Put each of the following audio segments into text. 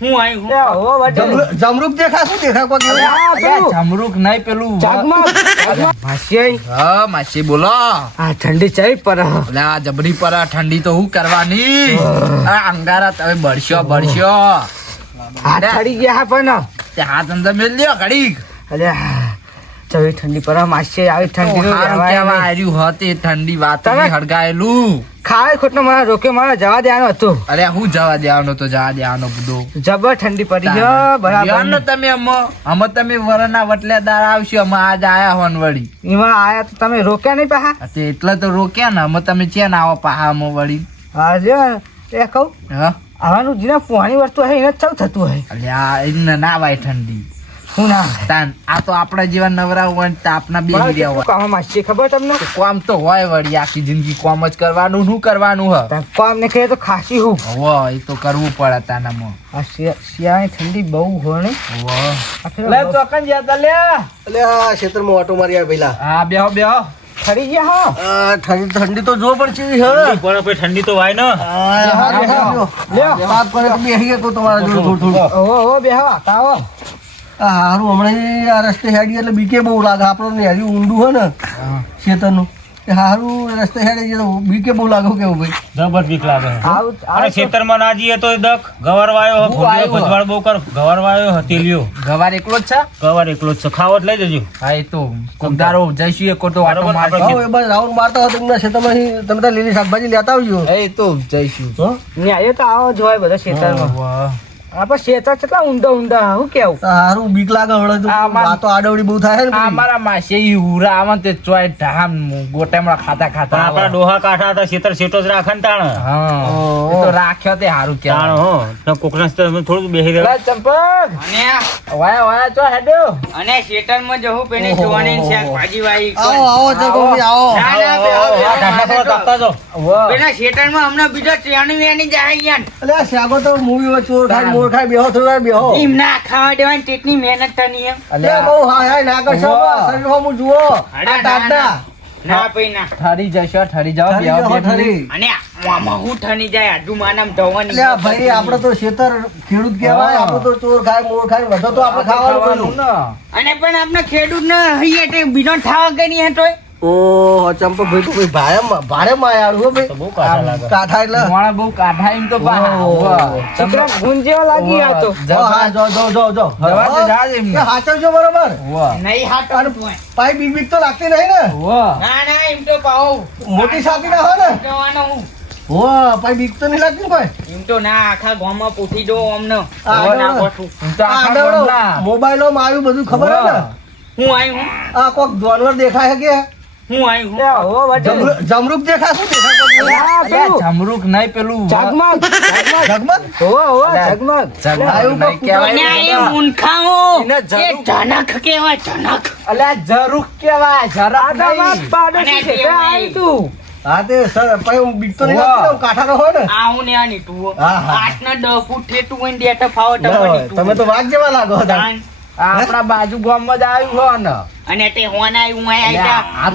હું આવ્યું જમરૂક દેખા શું દેખા કોઈ જમરૂક નહીં પેલું માસી બોલો. આ ઠંડી ચાઈ પર આ જબરી પર ઠંડી તો હું કરવાની. આ અંગારા તમે બળશો હાથ ઠરી ગયા પણ તે હાથ અંદર મેલ લ્યો ઘડીક. અરે ચવી ઠંડી પર માસી આવી ઠંડી હતી ઠંડી વાત હડગાયેલું ખાય ખોટનો મને રોકે મારે જવા દેવાનો હતો. અરે હું જવા દેવાનો તો જવા દેવાનો બધો જબર ઠંડી પડી ગયો બરાબર. તમે અમે તમે વરના વટલેદાર આવશો અમે આજ આયા હોન વળી એમાં આયા તો તમે રોક્યા નહીં પાહા. એટલે તો રોક્યા ને અમે તમે છે ને આવો પાહા અમે વળી. હા લ્યો એ કહું હા આવાનું જેને પોણી વસ્તુ હે એને ચવ થતું હોય. અલ્યા એને ના વાય ઠંડી શું ના તાન આ તો આપણા જેવા નવરા હોય ને તાપના બે રહ્યા હોય. કામ માસી ખબર તમને કામ તો હોય વળી આખી જિંદગી કામ જ કરવાનું શું કરવાનું હ કામ ને કહે તો ખાસી હું હોય એ તો કરવું પડે તાનામાં. આ શિયાળાની ઠંડી બહુ હોય ને લે ચોકન જતા લે એટલે આ ક્ષેત્રમાં ઓટો મારી આવે પેલા હા બેહો ખરી ગયા હો ઠંડી તો જો પણ છે ઠંડી તો વાય ને વાત કરે તો બેહીએ તો તમારા જોડે થોડું ઓ બેહો આવો હારું હમણાં આ રસ્તે હેડી એટલે બીકે બહુ લાગે આપણને હજી ઊંડું હોય ને ખેતરનું હારું રસ્તે હેડી તો બીકે બહુ લાગે કેવું ભાઈ જબર બીક લાગે અરે ખેતરમાં ના જઈએ તો દક ગવાર વાયો ભજવાળ બહુ કર ગવાર વાયો હતીલ્યો ગવાર એકલો જ છે. ગવાર એકલો જ છે ખાવટ લઈ જજો. હા એ તો કોકદારો જઈશું એક તો આટો મારતો એ બસ રાઉન્ડ મારતા હોય તમને ખેતરમાંથી તમે તો લીલી શાકભાજી લેતા આવજો. એ તો જઈશું ને આયો તો આવો જ હોય બધા ખેતરમાં. આપણે ખેતર કેટલા ઊંડા હું કેવું હારું બીક લાગે હમણાં તો વાતો આડવડી બહુ થાય ને અમારા માસી ઉરા આવે તે ચોય ઢામ ગોટેમાં ખાતા આપણા ડોહા કાઠા હતા ખેતર સેટો જ રાખે ને તાણ. હા એ તો રાખ્યો તે હારું તાણ કેવાય. હો કોકના થોડું બેહી રહ્યો ચંપક વાયા ચો હેડો અને ખેતરમાં જવું પેલી જોવાની શાકભાજી વાળી આવો ચકોવી આવો પેલા ખેતરમાં હમણાં બીજો ટ્રેની વેની જાય યાર એટલે આ શાકો તો મૂવી ચોર ખાય મોર ખાય બેહો થોડા બેહો એમ ના ખાવા દેવાની તેટલી મહેનત થની એમ એટલે બહુ હાય ના કરશો શરીરમાં હું જુઓ આ તાતા ના પઈ ના ઠરી જશો ઠરી જાઓ બેહો ઠરી અને આમાં હું થની જાય આજુ માનામ ધવાની એટલે આ ભાઈ આપણે તો ખેતર ખેડૂત કહેવાય આપણે તો ચોર ખાય મોર ખાય બધો તો આપણે ખાવાનું ને અને પણ આપણે ખેડૂત ને હૈયે તે બીજો ખાવા ગઈ હે તોય ઓહો ચંપક ભાઈ તો ભાઈ ભારે માયાળું હો ભાઈ બહુ કાઠા લાગે. કાઠા એટલે મોણા બહુ કાઢા એમ તો છોકરા ગુંજ જેવા લાગી આ તો હા જો જવા દે જા દે એમને. હાચવજો બરોબર નહીં હાટ પાઈ બીક તો લાગતી નહીં ને ના ના એમ તો પાઉ મોટી સાકી ના હોય ને કહેવાનો હું હો પાઈ બીક તો નહીં લાગતી ને કોઈ એમ તો ના આખા ગામમાં પૂછી દો અમને આ ના ગોઠવું મોબાઈલો માં આવ્યું બધું ખબર હે ને હું આવ્યું આ કોક જાનવર દેખાય કે હું આવ્યું જમરૂક દેખા શું દેખા જમરૂક નહીં પેલું ઝગમગ જગમગ ઝગમગ જમરૂક નહીં કહેવાય. અને એ મૂર્ખાઓ એને એ જરૂર. જનક કહેવાય જનક અલ્યા જરૂક કેવાય જરાક નહીં. અને કેવાય તું હા તે સર પાઈ હું બીક તો નહીં લાગતી ને કાઠા નો હોય ને આવું ને આ નીટું હા, હા. 8 ના 10 ફૂટ ઠેઠું હોય ને દેતા ફાવો ના હોય. તમે તો વાઘ જેવા લાગો હતા તાન. આ આપણા બાજુ ગામમાં જ આવ્યું હોય ને અને તે હોના આવ્યું લ્યા, આ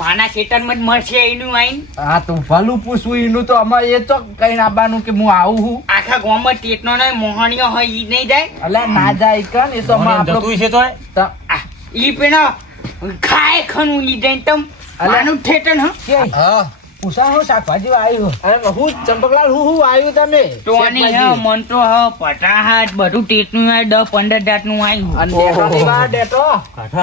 માના ખેતરમાં જ મળશે એનું આઈને હા તો ભલું પૂછવું એનું તો અમારે એ તો કઈ આવવાનું કે હું આવું હું આખા ગામમાં ટેટનો ને મોહણીઓ હોય ઈ નહીં જાય અલ્યા ના જાય કન એ તો અમારે આપણો જતું છે તો ઈ પેલો ખાય ખનું ઈ જઈને તમ આનું ઠેઠન હ હા પૂછા હું શાકભાજી આવ્યું અરે હું ચંપકલાલ હું આવ્યું તમે ટોની હ મંતો હ પટાહાટ બધું ટેટનું હોય 10-15 જાતનું આવ્યું અને ડેટો ની વાત ડેટો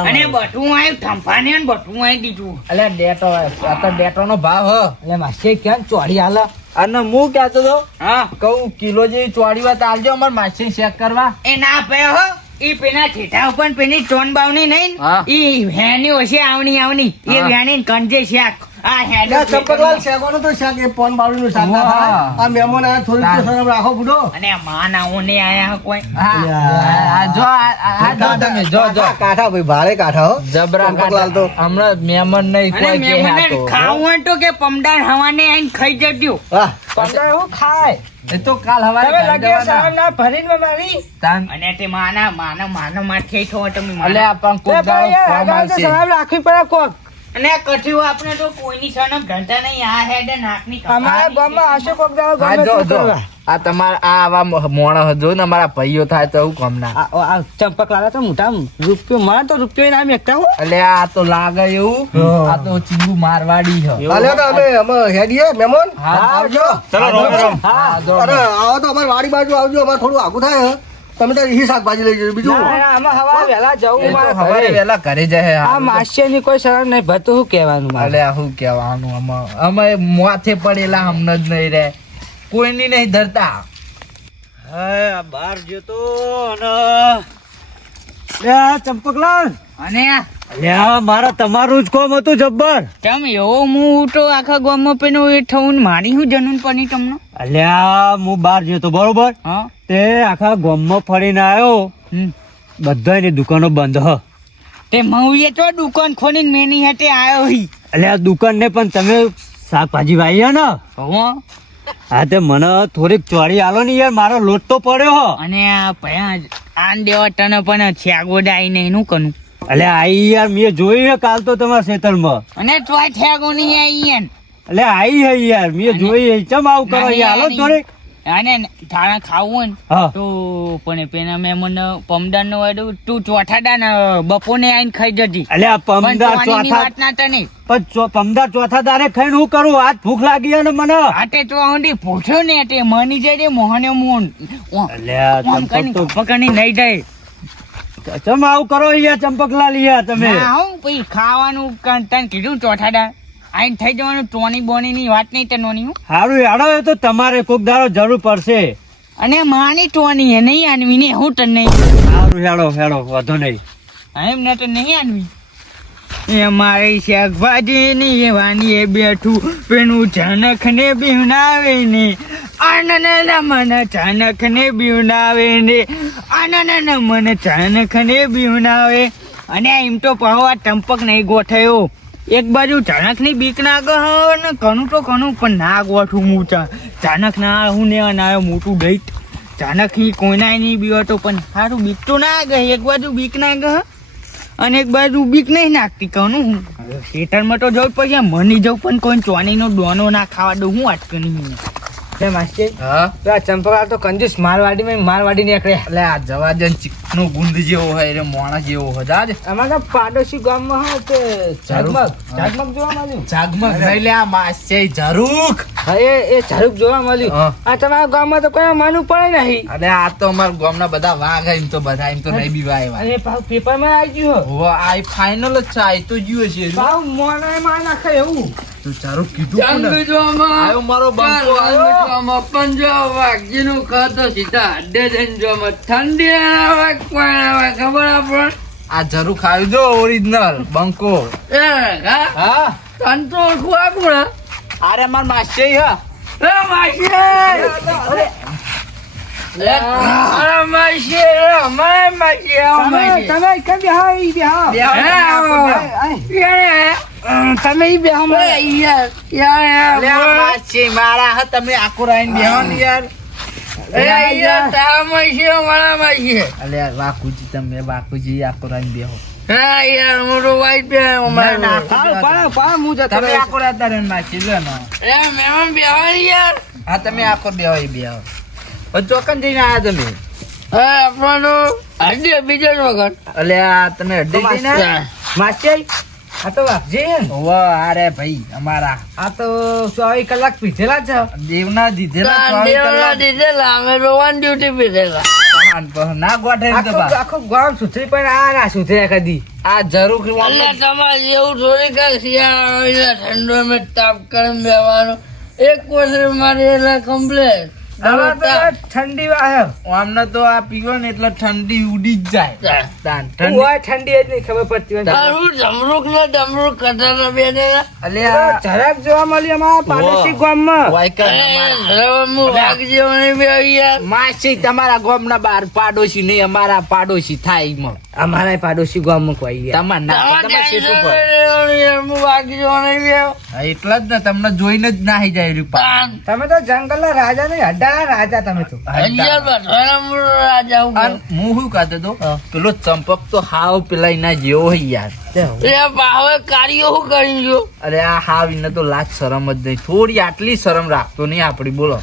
અને બધું આવ્યું થંભાને ને બધું આવી દીધું અલ્યા ડેટો આ તો ડેટો નો ભાવ હ એટલે માસી ક્યાં ચોડી હાલ અને હું કહેતો તો હા કહું કિલો જેવી ચોરી વાત આવજો અમારે માછી ચેક કરવા એ ના પે હો ઈ પેલા ઠેઠા ઉપર પેલી ટોન બાવની નહીં હા. ઈ વેની ઓછી આવની એ હા. વેની કંજે શાક આ હેડ ચંપકલાલ શેકોનું તો શાક એ પોન બાવળીનું શાક ના થાય વાહ. આ મહેમાન આયા થોડી તો શરમ રાખો બુડો અને માન આઓને આયા કોઈ હા જો આ જો તમે જો કાઠા ભાઈ ભારે કાઠા હો જબરા ચંપકલાલ તો હમણાં મહેમાન નહીં અને કોઈ કે મેમને હા તો ખાવું હોય તો કે પમદાર હવાને આઈને ખાઈ જજો વાહ પંદર હું ખાય એ તો કાલ હવારે તમે ખાઈ લગે જવાના. સાહેબ ના ભરીને મારી તાન અને તે માના માથે થો તમે અલ્યા પણ કોક દાડો ફોર્મ આવશે. સાહેબ રાખવી પડે કોક અને કઠિયું આપણે તો કોઈની સનક ઘંટા નહીં આ હેડ નાકની અમારા ગામમાં હશે કોક દાડો હા ગમે જો તે જો કરવા. આ તમારા આ આવા મોણસ જો ને અમારા ભાઈઓ થાય તો એવું કામ ના આ ચંપક લાગે તો મોટા રૂપિયો મળે તો રૂપિયો ના મેકતા હો. એટલે આ તો લાગે એવું આ તો ચીંગુ મારવાડી છે. હાલ્યો તો અમે હેડીએ મહેમાન હા, આવજો. ચલો રોમ રોમ. હા, જો. અરે આવો તો અમારી વાડી બાજુ આવજો, અમારે થોડું આગું થાય હે. તમે તો ઈ શાકભાજી લઈ જજો બીજું. આમાં હવા વહેલા એ જવું તો મારે સવારે ઘરે. વહેલા ઘરે જાય આ માસ્યની કોઈ શરમ નહીં ભતું શું કહેવાનું મારે. અલે શું કહેવાનું અમે માથે પડેલા હમને જ નહીં રે કોઈની નહીં ધરતા. આ બહાર જતો અને લે આ ચંપકલાલ અને અલ્યા મારા તમારું જ કોમ હતું જબ્બર. તમે એવો હું તો આખા ગામમાં પેલો એ થવું ને મારી હું જનૂન પડી તમને. અલ્યા હું બહાર જતો બરોબર, હા તે આખા ગામમાં ફરીને આવ્યો, હમ. બધાની દુકાનો બંધ હ. તે મઉએ તો દુકાન ખોલીને મેની હાથે આવ્યો હી. અલ્યા દુકાન ને પણ તમે શાકભાજી વાવી ને હો હા તે મને થોડીક ચોરી આલો ને યાર, મારો લોટ તો પડ્યો હ. અને આ ભયા આન દેવા તને પણ છેગોડા આવીને એનું કનું. અલ્યા આઈ યાર મેં જોઈ હે કાલ તો તમારા ખેતરમાં. અને તોય છેગો નહીં આવી એમ. અલ્યા આઈ હે યાર મેં જોઈ હે. ચમ આવું કરો યાર, હાલો થોડીક. અને થાળા ખાવું હોય ને હા તો પણ પેલા મેં મને પમદાર નો વાળું તું ચોથા ને બપોને આવીને ખાઈ જતી. અલ્યા પણ પમદાર ચોથાની ચોથા વાત ના તને. પણ પમદાર ચોથા દારે ખાઈને હું કરું, આજ ભૂખ લાગી હે ને મને. આટે તો આંડી પૂછ્યો ને તે મની જાય મોહને મોહન અલ્યા ચંપક તો પકડી નહીં જાય. ચમ આવું કરો યાર ચંપકલાલ યાર તમે. ના હું પછી ખાવાનું તને કીધું ચોથા દા આઈને થઈ જવાનું ટોની બોની ની વાત નહીં તનોની હું. હારું હેડો એ તો તમારે કોક દાડો જરૂર પડશે. અને માની ટોની હે નહીં આનવી ને હું તને નહીં. હારું હેડો હેડો વાંધો નહીં. એમ ને તો નહીં આનવી. એ મારી શાકભાજી ની વાની એ બેઠું પેલું જનક ને બીવનાવે ને આનંદ મને જનક ને બીવનાવે ને આનંદ મને જનક ને બીવનાવે. અને એમ તો પહવા ટંપક નહીં ગોઠાયો. એક બાજુ જનક ની બીક ના ગયો ને ઘણું તો ઘણું પણ ના ગોઠું હું જનક ના હું ને આવ્યો મોટું દઈત જનક ની કોઈના નહીં બીવો તો પણ સારું બીક તો ના ગઈ. એક બાજુ બીક ના ગયો અને એક બાજુ બીક નહીં નાખતી કહું હું થિયેટરમાં તો જવું પછી મની જવું પણ કોઈ ચોનીનો દોનો ના ખાવા દઉં હું અટકણી. હા ચંપક તો કંજૂસ મારવાડી નીકળે. એટલે આ જવા દે ચીકનો ગુંદ જેવો હોય એટલે મોણા જેવો હોય જાજ અમારા પાડોશી ગામમાં હા તે ઝાગમગ જોવા મળ્યું. ઝાગમગ નહીં લે આ માસ છે ઝરૂખ. હા એ ઝારુક જોવા મળ્યું. હા. આ તમારા ગામમાં તો કોઈ માનવું પડે નહીં. અને આ તો અમારા ગામના બધા વાઘ એમ તો બધા એમ તો નહીં બીવાય એવા. અને પાછું પેપરમાં આવી ગયું. હોવે, આ ફાઇનલ જ છે આ તો જીવો છે પાછું મોણે માં નાખે એવું. તું ઝરૂખ કીધું કોને? આયો મારો બંકો આયો. આ ઝરૂખ આવ્યું જો ઓરિજિનલ બંકો. હા અરે માર માસી હે. તમે કેમ બેહો ઈ બેહો. તમે ઈ બેહો અલે આ માસી મારા હે તમે આખો રાઈન બેહો ને યાર. અલે યાર વાકુજી તમે વાકુજી આખો રાઈન બેહો. ના, ના, તમે આખો રાત તારે માસી લો ને. હા તમે આખો બેહો ઈ બેહો. હવે ચોકન જઈને આયા તમે? અલે આ તમે અડ્ડે જઈને આયા? માસ્ટર આ તો વાપજે ને. વાહ, અરે ભાઈ અમારા આ તો 24 કલાક પીધેલા છે. દેવના દીધેલા 24 કલાક. ના ગોઠે એમ તો બા. આખું ગામ સુધરી પણ આ ના સુધર્યા કદી. આ જરૂર ઠંડી વાહે આમને તો આ પીવો ને એટલે ઠંડી ઉડી જ જાય. તાન ઠંડી. ઓય ઠંડી જ નહીં ખબર પડતી હોય. અલે આ જરાક જોવા મળી અમારા પાડોશી ગામમાં. વાયકા માસી તમારા ગામના બાર પાડોશી નહીં અમારા પાડોશી થાય એમાં. અમારા પાડોશી ગામમાં કોઈ તમાર ના તમે શેઠ ઉપર. હા, એટલા જ ને તમને જોઈને જ નાહી જાય રૂપા. તમે તો જંગલના રાજા નહીં હડા રાજા તમે તો. અને હું શું કહેતો હતો પેલો ચંપક તો હાવ પેલા એના જેવો હોય યાર. અરે આ હાવ એને તો લાજ શરમ જ નહીં. થોડી આટલી શરમ રાખતો નહીં આપડી બોલો.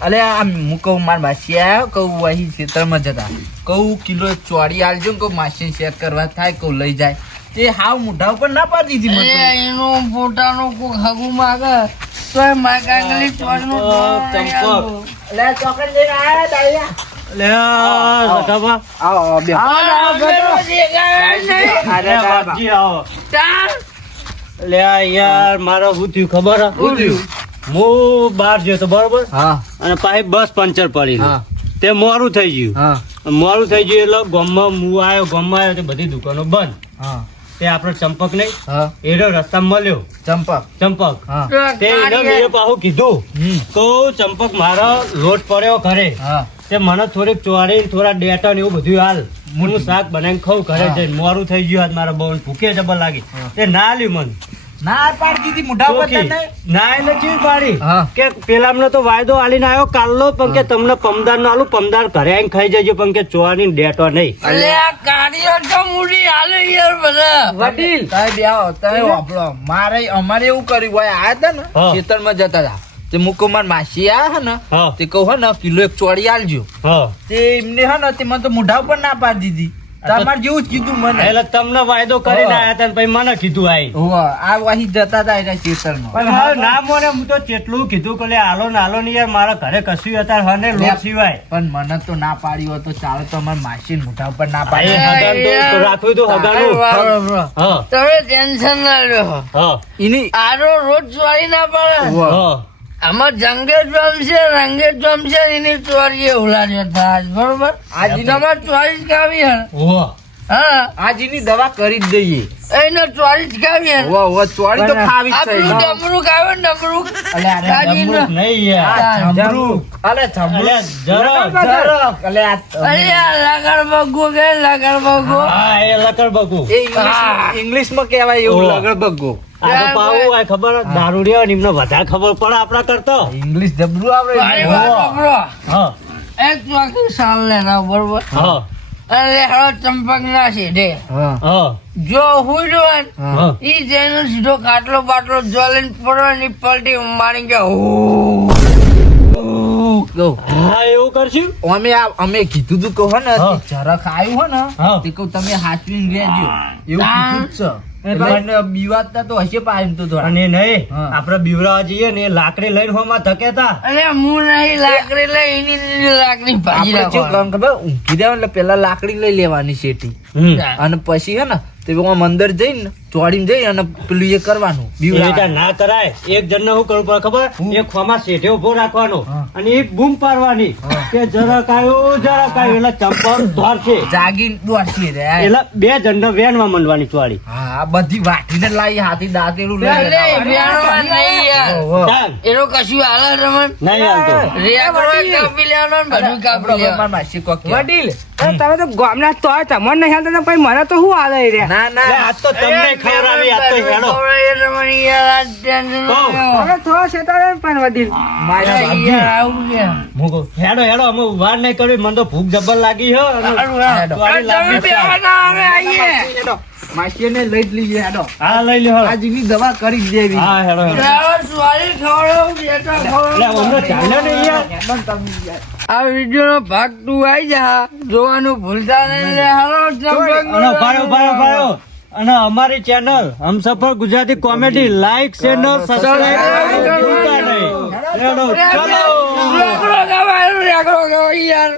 અલે આ હું કહું મારા માસી આવ્યો કહું અહીં ખેતરમાં જતા કહું કિલો ચોરી આલજો ને કહું માસી ચેક કરવા થાય કહું લઈ જાય તે હાવ મોઢા ઉપર ના પાડી દીધી મને તો. એનું પોતાનું કોઈ હગું માગે તો એ માગાંગલી ચોરનું લે ચોકડ લઈને આયા દાળિયા. લે આ રકાબા. આવો બે અરે બાપજી આવો. લે આ યાર મારે શું થયું ખબર હે? શું થયું? હું બહાર ગયો તો બરોબર હા અને પાછી બસ પંચર પડી હા તે મોડું થઈ ગયું. હા મોડું થઈ ગયું એટલે ગામમાં હું આવ્યો તે બધી દુકાનો બંધ. હા તે આપણો ચંપક નહીં હા એનો રસ્તા મળ્યો ચંપક હા તે એને મેં પાછું કીધું તો ચંપક મારો લોટ પડ્યો ઘરે હા તે મને થોડીક ચોરી થોડા ડેટા ને એવું બધું હાલ હું શાક બનાવીને ખાઉં ઘરે જઈને મોડું થઈ ગયું આજ મારા બહુ ભૂખે જબર લાગી તે ના આલ્યું મને ના પાડી દીધી મોઢા ઉપર ચોખી. તને? ના એટલે ચીજ પાડી હા. કે પેલા અમને તો વાયદો આલીને આવ્યો કાલનો પણ કે તમને પમદાર નો આલું પમદાર ઘરે આવીને ખાઈ જજો પણ કે ચોરી ડેટો નહીં. વડીલ તમે બેહો, તમે વાપરો. અમારે એવું કર્યું હોય આયા હતા ને હા. ખેતરમાં જતા હતા તે મુકુમાર માસી આયા હે ને હા તે કહું હે ને કિલો એક ચોળી આલજો હા તે એમને હે ને તે મને તો મોઢા ઉપર ના પાડી દીધી તમારે જેવું જ કીધું મને એટલે તમને વાયદો કરીને હા. આવ્યા હતા ને પછી મને કીધું આઈ હોવે, આ વહી જતા હતા એના ખેતરમાં પણ હવે ના મોને હું તો કેટલું કીધું કે લે હાલો ને હાલો ને યાર મારા ઘરે કશું અત્યારે હને લોટ સિવાય પણ મને તો ના પાડ્યું હતું ચાલો તો અમારે માસી મોઢા ઉપર ના ભાઈ પાડી હગાન તો રાખવું તો હગાનું. હા તમે ટેન્શન ના લ્યો હા એની આરો રોજ ચોરી ના પડે હોવે. હા આમાં જંગે જમશે રંગે જમશે એની ચોરી ઉલાડ્યો થાય બરોબર આજનામાં ચોરી જ ખાવી હે ઓહો. હા આજની દવા કરી જ દઈએ એને ચોરી જ ખાવી હે હોવે, હોવે, ચોળી તો ખાવી જ છે. આપણું ડમરું ખાવે ને ડમરું અલે આ કાઢીને. ડમરું નહીં યાર આ જમરૂ. અલે જમરૂ. અલ્યા, જરાક. જરાક. અલે આ અરે આ લગડ બગો કે લગડ બગો હા એ લકડ બકુ એ ઇંગ્લિશમાં કહેવાય એવું ઓહ. લગડબગ્ગો. આ તો પાવું આ ખબર દારૂડિયા ને એમને વધારે ખબર પડે આપણા કરતા. ઇંગ્લિશ જબરું આવડે મારી વાત સાંભળો. હા એક ચોકી સાલ લેના બરોબર હા અને હળો ચંપક ના છે હા હા જો હું જોવાન હા ઈ જેનો સીધો ખાટલો બાટલો જોલીને પડો ની પલટી મારી ગયા ગો. હા એવું કરશું. અમે કીધું તું કહો ને હા. તે જરાક આવ્યું હો ને હા. તે કહું તમે હાચવીને રહેજો એવું કીધું જ છે. એટલે એટલે બીવાતા તો હશે પાછું તો થોડા. અને નહીં હા. આપડે બીવરાવા જઈએ ને એ લાકડી લઈને હોમાં ધકેતા. અને હું નહીં લાકડી લઈ એની લાકડી ભાજી આપણે કેવું રાખો કામ ખબર ઊંઘી દેવાનું એટલે પેલા લાકડી લઈ લેવાની શેઠી હમ. અને પછી હે ને તે આમ અંદર જઈને ચોડીને જઈ અને પેલું એ કરવાનું એ રીતે બીવડાવવાનું. ના કરાય. એક જણ શું કરવું પડે ખબર? એક ખોમાં શેઠે ઉભો રાખવાનો હા. અને એ બૂમ પાડવાની કે જરાક આવ્યું એટલે ચંપલ ધોરશે. જાગીને દોડતી રહે. એટલે બે જણને વેણમાં મંડવાની ચોરી. હા આ બધી વાટીને લાવી હાથી દાંતેલું લઈ અરે, લેવાનું. બેણવા નહીં યાર ઓહો. ચાલ. એનો કશું હાલે રમણ નહીં હાલતો. રેકડો કાપી લેવાનો ને બધું કાપી આપણે લેવાનું. મારા માસી કોક કહે. વડીલ તમે તો ગામના તો હોય તમને નહીં હાલતા તો પછી મને તો શું હાલે રે ના એટલે ના આજ તો તમને ખવડાવી, આજ તો હેડો. એ રમણ યાર આ ટેન્શન કહો. ન લો. હવે થોડો શેતાડે ને પણ વડીલ મારા અરે ભાભી. યાર આવું છે હું કહું, હેડો હેડો અમે વાર નહીં કરી. મને તો ભૂખ જબર લાગી છે અને હેડો. ચોરી લાગી તમે છે. બેહવાના હવે આઈએ. હેડો. માસીને લઈ જ લઈએ હેડો. હા લઈ લ્યો હેડો. આજની દવા કરી જ દેવી. હા હેડો હેડો. બેહવા ચોરી ખવડાવું, બેટા એટલે અમને ખવડાવું. ચાલ્યો નહીં યાર. આ વિડીયો નો ભાગ 2 આવી જા જોવાનું ભૂલતા નહીં લે. હાલો ચંપક અને ભાયો અને અમારી channel Humsafar Gujarati comedy like share subscribe કરવાનું ભૂલતા નહીં. હેડો, ચલો. રેકડો ગવાય યાર